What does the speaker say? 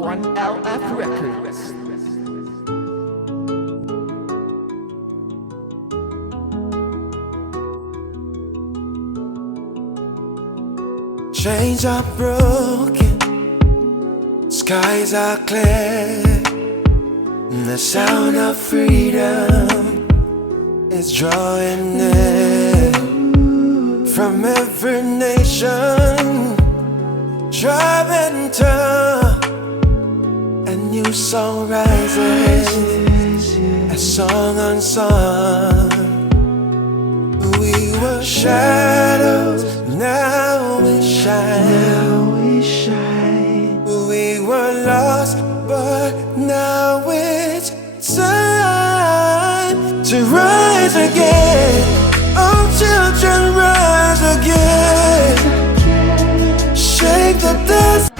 1LF Records. Chains are broken, skies are clear, and the sound of freedom is drawing near. From every nation, tribe and tongue, a new song rises, a song unsung. We were shadows, now we shine. We were lost, but now it's time to rise again. Oh, children, rise again. Shake the dust.